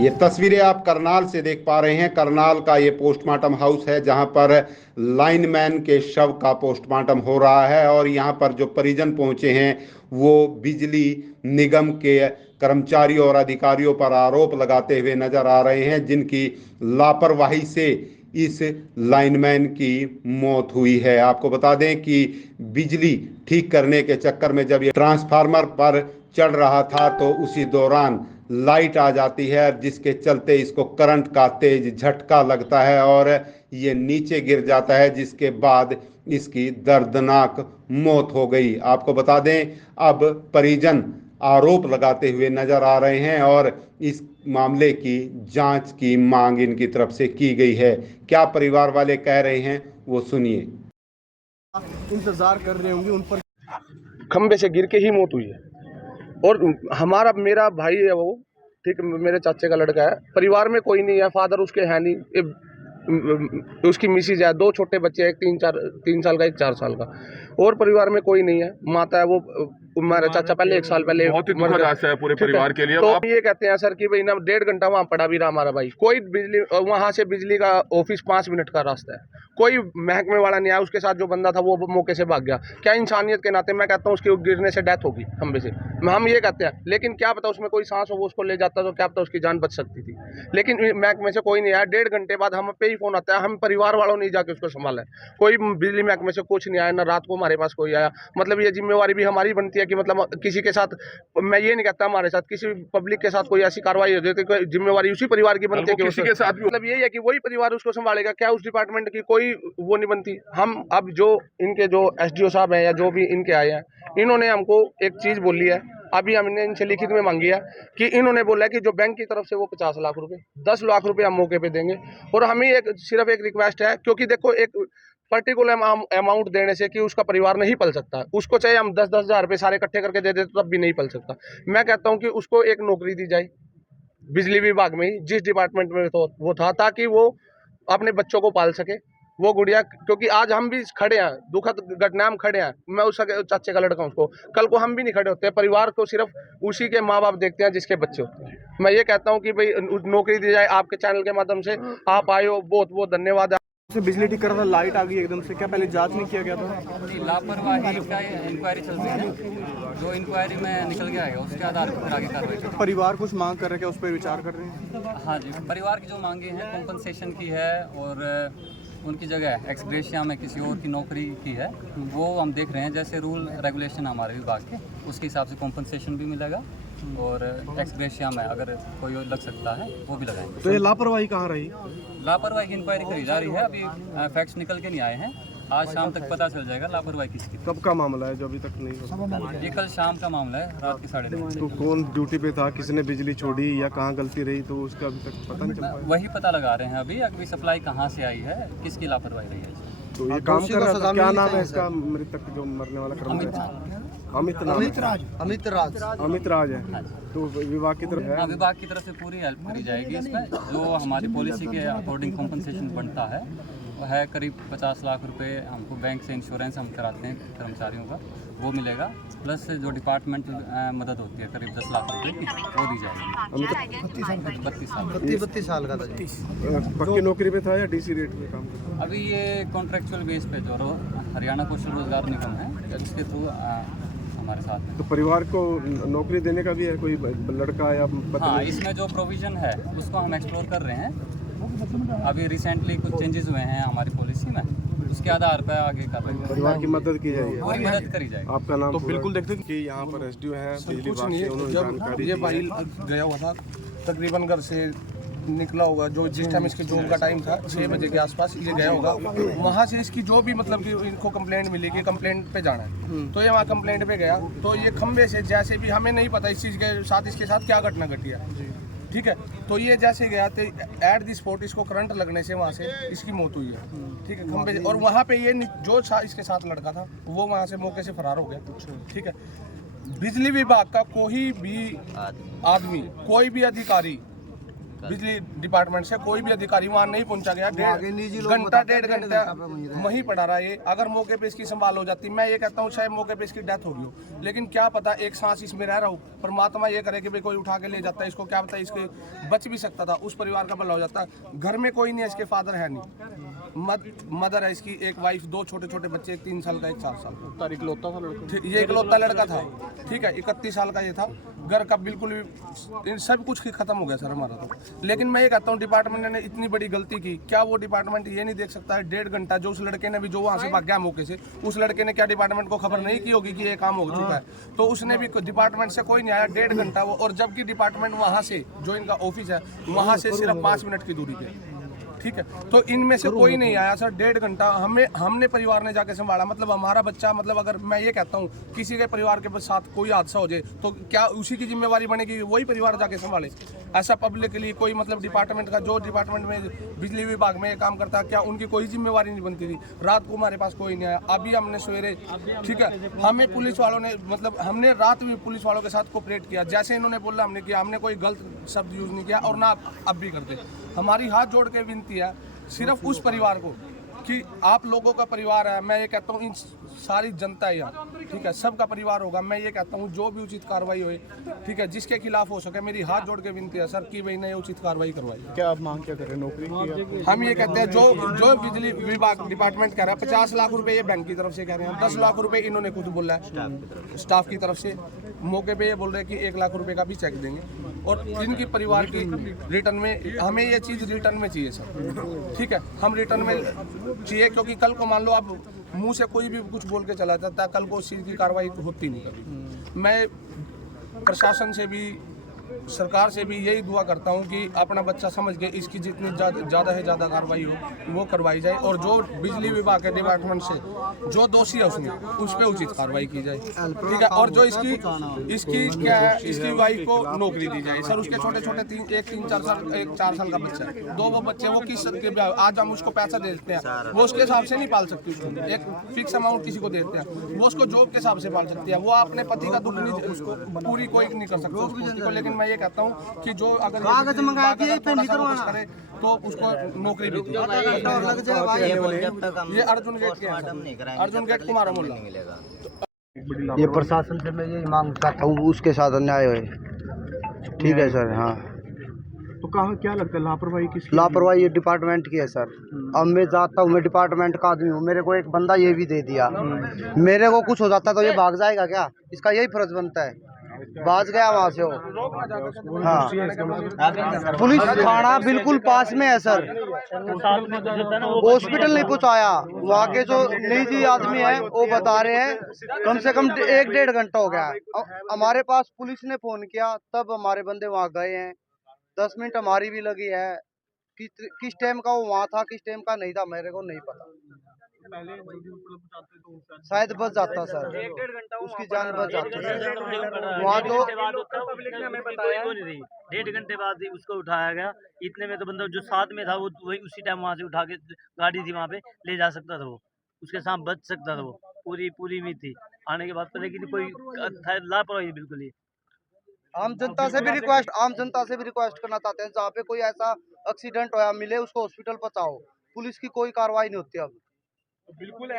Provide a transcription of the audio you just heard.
ये तस्वीरें आप करनाल से देख पा रहे हैं। करनाल का ये पोस्टमार्टम हाउस है जहां पर लाइनमैन के शव का पोस्टमार्टम हो रहा है और यहां पर जो परिजन पहुंचे हैं वो बिजली निगम के कर्मचारियों और अधिकारियों पर आरोप लगाते हुए नजर आ रहे हैं, जिनकी लापरवाही से इस लाइनमैन की मौत हुई है। आपको बता दें कि बिजली ठीक करने के चक्कर में जब ये ट्रांसफार्मर पर चढ़ रहा था तो उसी दौरान लाइट आ जाती है, जिसके चलते इसको करंट का तेज झटका लगता है और ये नीचे गिर जाता है, जिसके बाद इसकी दर्दनाक मौत हो गई। आपको बता दें अब परिजन आरोप लगाते हुए नजर आ रहे हैं और इस मामले की जांच की मांग इनकी तरफ से की गई है। क्या परिवार वाले कह रहे हैं वो सुनिए। इंतजार कर रहे होंगे उन पर। खंबे से गिर के ही मौत हुई है और मेरा भाई है वो, ठीक, मेरे चाचे का लड़का है। परिवार में कोई नहीं है, फादर उसके है नहीं, उसकी मिसिज है, 2 छोटे बच्चे हैं, एक 3 साल का, एक 4 साल का, और परिवार में कोई नहीं है। माता है वो, हमारा चाचा पहले 1 साल पहले बहुत ही दुखद हादसा है पूरे परिवार के लिए। तो ये कहते हैं सर कि भाई ना 1.5 घंटा वहाँ पड़ा भी रहा हमारा भाई, कोई बिजली, वहाँ से बिजली का ऑफिस 5 मिनट का रास्ता है, कोई महकमे वाला नहीं आया। उसके साथ जो बंदा था वो मौके से भाग गया। क्या इंसानियत के नाते मैं कहता हूँ उसके गिरने से डेथ होगी खंबे से, हम ये कहते हैं। लेकिन क्या पता उसमें कोई सांस हो, वो उसको ले जाता तो क्या पता उसकी जान बच सकती थी। लेकिन महकमे से कोई नहीं आया। 1.5 घंटे बाद हम पे ही फोन आता है, हम परिवार वालों ने जाके उसको संभाला है। कोई बिजली महकमे से कुछ नहीं आया, ना रात को हमारे पास कोई आया। मतलब ये जिम्मेवारी भी हमारी बनती है कि मतलब किसी के साथ, मैं ये नहीं कहता हमारे साथ, किसी पब्लिक के साथ कोई ऐसी कार्रवाई हो जाती है, जिम्मेवारी उसी परिवार की बनती है कि किसी के साथ भी, मतलब यही है कि वही परिवार उसको संभालेगा। क्या उस डिपार्टमेंट की कोई वो नहीं बनती। हम अब जो इनके जो एसडीओ साहब हैं या जो भी इनके आए हैं, इन्होंने हमको एक चीज बोली है, अभी हमने इनसे लिखित में मांगी है कि इन्होंने बोला है कि जो बैंक की तरफ से वो 50 लाख रुपए, 10 लाख रुपए हम मौके पे देंगे। और हमें सिर्फ एक रिक्वेस्ट है, क्योंकि देखो एक पर्टिकुलर अमाउंट देने से कि उसका परिवार नहीं पल सकता। उसको चाहे हम 10-10 हज़ार रुपए सारे इकट्ठे करके दे देते तब भी नहीं पल सकता। मैं कहता हूँ कि उसको एक नौकरी दी जाए बिजली विभाग में ही, जिस डिपार्टमेंट में तो वो था, ताकि वो अपने बच्चों को पाल सके वो गुड़िया। क्योंकि आज हम भी खड़े हैं, दुखद घटना हम खड़े हैं, मैं उस चाचे का लड़का हूँ उसको, कल को हम भी नहीं खड़े होते। परिवार को सिर्फ उसी के माँ बाप देखते हैं जिसके बच्चे होते हैं। मैं ये कहता हूँ कि भाई नौकरी दी जाए। आपके चैनल के माध्यम से आप आए हो, बहुत बहुत धन्यवाद। बिजली ठीक कर रहा था, लाइट आ गई एकदम से, क्या पहले जांच नहीं किया गया था? लापरवाही का इंक्वायरी चल रही है, जो इंक्वायरी में निकल गया है उसके आधार पर आगे कार्रवाई चल रही है। परिवार कुछ मांग कर रहे हैं, उस पर विचार कर रहे हैं? हाँ जी, परिवार की जो मांगे हैं कॉम्पनसेशन की है और उनकी जगह एक्सग्रेशिया में किसी और की नौकरी की है, वो हम देख रहे हैं। जैसे रूल रेगुलेशन हमारे विभाग के, उसके हिसाब से कॉम्पनसेशन भी मिलेगा और एक्सग्रेशिया में अगर कोई और लग सकता है वो भी लगाएंगे। तो ये लापरवाही कहाँ रही? लापरवाही की इंक्वायरी करी जा रही है, अभी फैक्ट्स निकल के नहीं आए हैं। आज शाम तक पता चल जाएगा लापरवाही किसकी। कब का मामला है जो अभी तक नहीं? ये कल शाम का मामला है, रात के 9:30। तो कौन ड्यूटी पे था, किसने बिजली छोड़ी या कहाँ गलती रही, तो उसका अभी तक पता नहीं चल पाया। वही पता लगा रहे हैं अभी सप्लाई कहाँ से आई है, किसकी लापरवाही रही है। तो ये काम कर रहा था, क्या नाम है इसका मृतक जो मरने वाला कर्मचारी? अमित राज है। तो विभाग की तरफ है? विभाग की तरफ से पूरी हेल्प करी जाएगी इसमें। जो हमारी पॉलिसी के अकॉर्डिंग कॉम्पनसेशन बनता है वो है करीब 50 लाख रुपए। हमको बैंक से इंश्योरेंस हम कराते हैं कर्मचारियों का, वो मिलेगा। प्लस जो डिपार्टमेंट मदद होती है करीब 10 लाख रुपए की, वो दी जाएगी। 32 साल का था। पक्की नौकरी पे था या डीसी रेट में काम करता? अभी ये कॉन्ट्रेक्चुअल बेस पे जो हरियाणा कौशल रोजगार निगम है उसके थ्रू हमारे साथ है। तो परिवार को नौकरी देने का भी है कोई लड़का या हाँ, इसमें जो प्रोविजन है उसको हम एक्सप्लोर कर रहे हैं। अभी रिसेंटली कुछ चेंजेस हुए हैं हमारी पॉलिसी में, उसके आधार पर आगे कार्रवाई परिवार की मदद की जाएगी, पूरी मदद करी जाएगी। आपका नाम? तो बिल्कुल देखते हैं कि यहाँ पर एसडीओ है बिजली विभाग के, उन्होंने जानकारी ये भाई गया हुआ था, तकरीबन घर से निकला होगा, जो जिस टाइम इसके जॉब का टाइम था 6 बजे के आसपास ये गया होगा। वहाँ से इसकी जो भी मतलब कि इनको कंप्लेंट मिली कि कंप्लेंट पे जाना है, तो ये वहाँ कंप्लेंट पे गया। तो ये खंबे से जैसे भी, हमें नहीं पता इस चीज़ के साथ इसके साथ क्या घटना घटी है, ठीक है। तो ये जैसे गया तो एट दी स्पॉट इसको करंट लगने से वहाँ से इसकी मौत हुई है, ठीक है, खंबे से। और वहाँ पे ये जो इसके साथ लड़का था वो वहाँ से मौके से फरार हो गया, ठीक है। बिजली विभाग का कोई भी आदमी, कोई भी अधिकारी बिजली डिपार्टमेंट से कोई भी अधिकारी वहाँ नहीं पहुंचा गया। 1.5 घंटा वहीं पड़ा रहा है। अगर मौके पे इसकी संभाल हो जाती, मैं ये कहता हूँ शायद मौके पे इसकी डेथ होगी हो, लेकिन क्या पता एक सांस इसमें रह रहा हो, परमात्मा ये करे कि भाई कोई उठा के ले जाता है इसको, क्या पता इसके बच भी सकता था, उस परिवार का भला हो जाता। घर में कोई नहीं है, इसके फादर है नहीं, मदर है इसकी, एक वाइफ, 2 छोटे छोटे बच्चे, एक 3 साल का, एक 4 साल का। इकलौता था लड़का, ये इकलौता लड़का था, ठीक है, 31 साल का ये था। घर का बिल्कुल भी सब कुछ खत्म हो गया सर हमारा तो। लेकिन मैं ये कहता हूँ डिपार्टमेंट ने इतनी बड़ी गलती की, क्या वो डिपार्टमेंट ये नहीं देख सकता है 1.5 घंटा जो उस लड़के ने भी जो वहाँ से भाग गया मौके से, उस लड़के ने क्या डिपार्टमेंट को खबर नहीं की होगी कि ये काम हो चुका है? तो उसने भी डिपार्टमेंट से कोई नहीं आया 1.5 घंटा वो, और जबकि डिपार्टमेंट वहाँ से जो इनका ऑफिस है वहाँ से सिर्फ 5 मिनट की दूरी पे, ठीक है। तो इनमें से कोई नहीं आया सर 1.5 घंटा हमने परिवार ने जाके संभाला। मतलब हमारा बच्चा, मतलब अगर मैं ये कहता हूँ किसी के परिवार के साथ कोई हादसा हो जाए तो क्या उसी की जिम्मेवारी बनेगी, वही परिवार जाके संभाले? ऐसा पब्लिक के लिए कोई, मतलब डिपार्टमेंट का, जो डिपार्टमेंट में बिजली विभाग में काम करता है, क्या उनकी कोई जिम्मेवारी नहीं बनती थी? रात को हमारे पास कोई नहीं आया, अभी हमने सवेरे, ठीक है, हमें पुलिस वालों ने, मतलब हमने रात भी पुलिस वालों के साथ कोऑपरेट किया, जैसे इन्होंने बोला हमने किया, हमने कोई गलत शब्द यूज़ नहीं किया और ना अब भी करते। हमारी हाथ जोड़ के विनती है सिर्फ उस परिवार को कि आप लोगों का परिवार है, मैं ये कहता हूँ इन सारी जनता है यहाँ, ठीक है, सबका परिवार होगा। मैं ये कहता हूँ जो भी उचित कार्रवाई होए, ठीक है, जिसके खिलाफ हो सके, मेरी हाथ जोड़ के विनती है सर कि भाई ने उचित कार्रवाई करवाई। क्या आप मांग क्या कर रहे हैं? नौकरी की? हम ये कहते हैं जो बिजली विभाग डिपार्टमेंट कह रहा है 50 लाख रुपए ये बैंक की तरफ से कह रहे हैं, 10 लाख रुपए इन्होंने खुद बोला है स्टाफ की तरफ से, मौके पे ये बोल रहे हैं कि 1 लाख रुपए का भी चेक देंगे, और इनकी परिवार की रिटर्न में, हमें ये चीज़ रिटर्न में चाहिए सर, ठीक है, हम रिटर्न में चाहिए, क्योंकि कल को मान लो आप मुंह से कोई भी कुछ बोल के चला जाता है, कल को उस चीज़ की कार्रवाई होती नहीं कभी। मैं प्रशासन से भी, सरकार से भी यही दुआ करता हूँ कि अपना बच्चा समझ के इसकी जितनी ज़्यादा से ज़्यादा कार्रवाई हो वो करवाई जाए, और जो बिजली विभाग के डिपार्टमेंट से जो दोषी है उसमें उस पर उचित कार्रवाई की जाए, ठीक है। और जो इसकी क्या है, इसकी वाइफ को नौकरी दी जाए सर। उसके छोटे छोटे 3-4 साल, एक 4 साल का बच्चा है, 2 वो बच्चे, वो किस के आज हम उसको पैसा दे देते हैं, वो उसके हिसाब से नहीं पाल सकती उसको, एक फिक्स अमाउंट किसी को देते हैं, वो उसको जॉब के हिसाब से पाल सकती है, वो अपने पति का दुख नहीं, उसको पूरी कोई नहीं कर सकता उसको। लेकिन मैं ये कहता हूँ कि जो अगर करे तो उसको नौकरी भी दी। ये अर्जुन गेट के हैं, अर्जुन गेट कुमार मोहल्ला। ये प्रशासन से मैं यही मांग करता हूँ उसके साथ अन्याय होए, ठीक है सर। हाँ, तो कहाँ क्या लगता है लापरवाही किसकी? लापरवाही ये डिपार्टमेंट की है सर। अब मैं जाता हूँ, मैं डिपार्टमेंट का आदमी हूँ, मेरे को एक बंदा ये भी दे दिया, मेरे को कुछ हो जाता तो ये भाग जाएगा क्या? इसका यही फर्ज बनता है, भाग गया वहाँ से वो। हाँ, पुलिस थाना बिल्कुल पास में है सर, हॉस्पिटल नहीं पहुँचाया। वहाँ के जो निजी आदमी है वो बता रहे हैं कम से कम 1-1.5 घंटा हो गया है। हमारे पास पुलिस ने फोन किया तब हमारे बंदे वहाँ गए हैं, 10 मिनट हमारी भी लगी है। किस टाइम का वो वहाँ था, किस टाइम का नहीं था, मेरे को नहीं पता। शायद बच जाता सर, उसकी जान बच जाती है। वहाँ तो पब्लिक ने हमें बताया 1.5 घंटे बाद उसको उठाया गया। इतने में तो बंदा जो साथ में था वो वही उसी टाइम वहाँ से उठा के गाड़ी थी वहाँ पे ले जा सकता था, वो उसके साथ बच सकता था, वो पूरी उम्मीद थी आने के बाद, तो लेकिन कोई लापरवाही बिल्कुल ही। आम जनता से भी रिक्वेस्ट करना चाहते हैं, जहाँ पे कोई ऐसा एक्सीडेंट होया मिले उसको हॉस्पिटल पहुंचाओ। पुलिस की कोई कार्रवाई नहीं होती अब। बिल्कुल